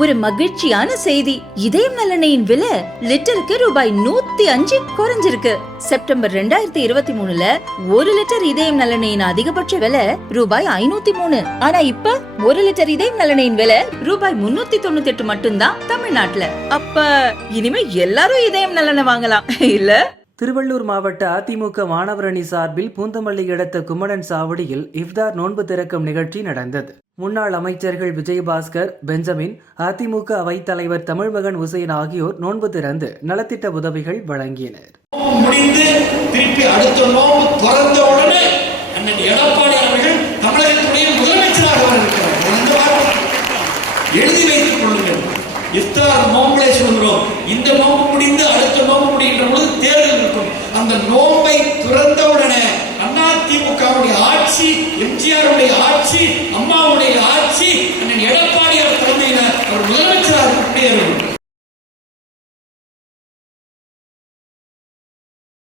ஒரு மகிழ்ச்சியான செய்தி. இதயம் நல்லெண்ணெயின் விலை லிட்டருக்கு ரூபாய் 105 குறைஞ்சிருக்கு. செப்டம்பர் 2023ல 1 லிட்டர் இதயம் நல்லெண்ணெயின் அதிகபட்ச விலை ரூபாய் 503. ஆனா இப்ப 1 லிட்டர் இதயம் நல்லெண்ணெயின் விலை ரூபாய் 398 மட்டும்தான் தமிழ்நாட்டுல. அப்ப இனிமே எல்லாரும் இதயம் நல்லெண்ணெய் வாங்கலாம் இல்ல? திருவள்ளூர் மாவட்ட அதிமுக மாணவர் அணி சார்பில் பூந்தமல்லி அடுத்த கும்மடன் சாவடியில் இஃப்தார் நோன்பு திறக்கும் நிகழ்ச்சி நடந்தது. முன்னாள் அமைச்சர்கள் விஜயபாஸ்கர், பெஞ்சமின், அதிமுக அவைத்தலைவர் தமிழ்மகன் உசேன் ஆகியோர் நோன்பு திறந்து நலத்திட்ட உதவிகள் வழங்கினர். முடிந்து திருப்பி அடுத்த நோன்பு திறந்த உடனே அண்ணன் எடப்பாடி அவர்கள் தமிழகத்துடைய முதலமைச்சராக இருக்கிறார். எழுதி வைத்துக் கொள்ளுங்கள். இஃப்தார் நோம்பலை சொல்கிறோம். இந்த நோம்பு முடிந்து அடுத்த நோம்பு முடிகின்ற பொழுது தேர்தல் இருக்கும். அந்த நோம்பை திறந்தவுடனே அதிமுகவுடைய ஆட்சி, எம்ஜிஆருடைய ஆட்சி, அம்மாவுடைய ஆட்சி, அண்ணன் எடப்பாடியார் தலைமையில் அவர் முதலமைச்சராக